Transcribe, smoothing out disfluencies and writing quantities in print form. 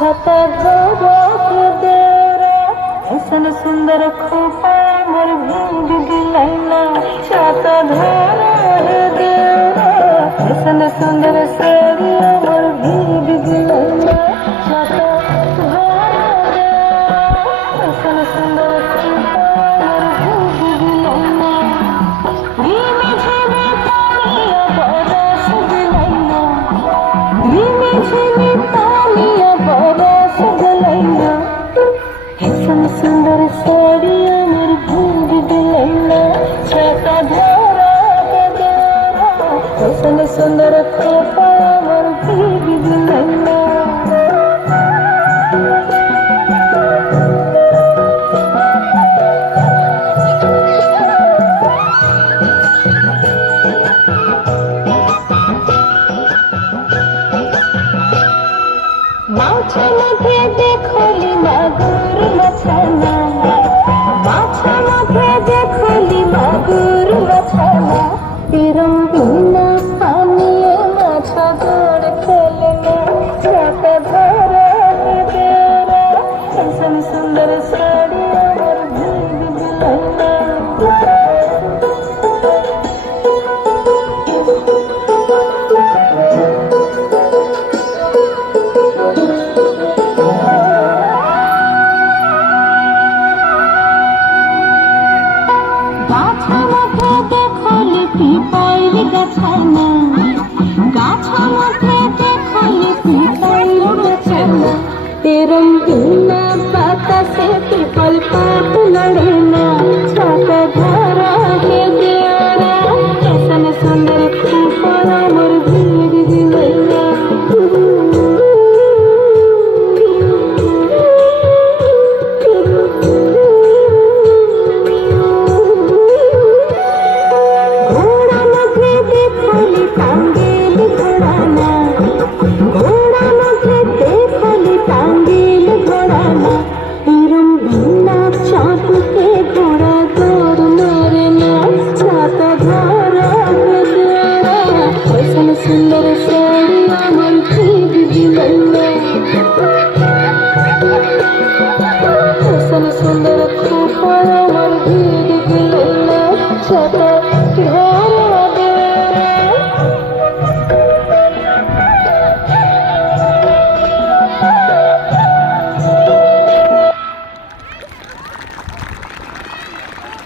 छता धरा देरा ऐसन सुंदर खोपा मोर भीग गिलैला छता धरा देरा ऐसन सुंदर सेरिया मोर भीग गिलैला छता धरा देरा ऐसन सुंदर खोपा मोर भीग गिलैला धीमे धीमे पानिया बरस गिलैला धीमे धीमे पानिया बरस गिलैला ऐसन सुंदर साड़िया मोर भीग गिलैला छता धरा देरा ऐसन सुंदर खोपा मोर भीग गिलैला माछा मध्ये देखली मागुर मछाना माछा मध्ये देखली मागुर मछाना तिरंगीना पानिये माछा गोड़ खेलना छता धरा देरा ऐसन सुंदर साड़िया मोर भीग गिलैला गाछा मध्ये देखली पिपैल गछाना गाछा मध्ये देखली पिपैल गछाना तिरंगीना पाता से पिपल पात लड़े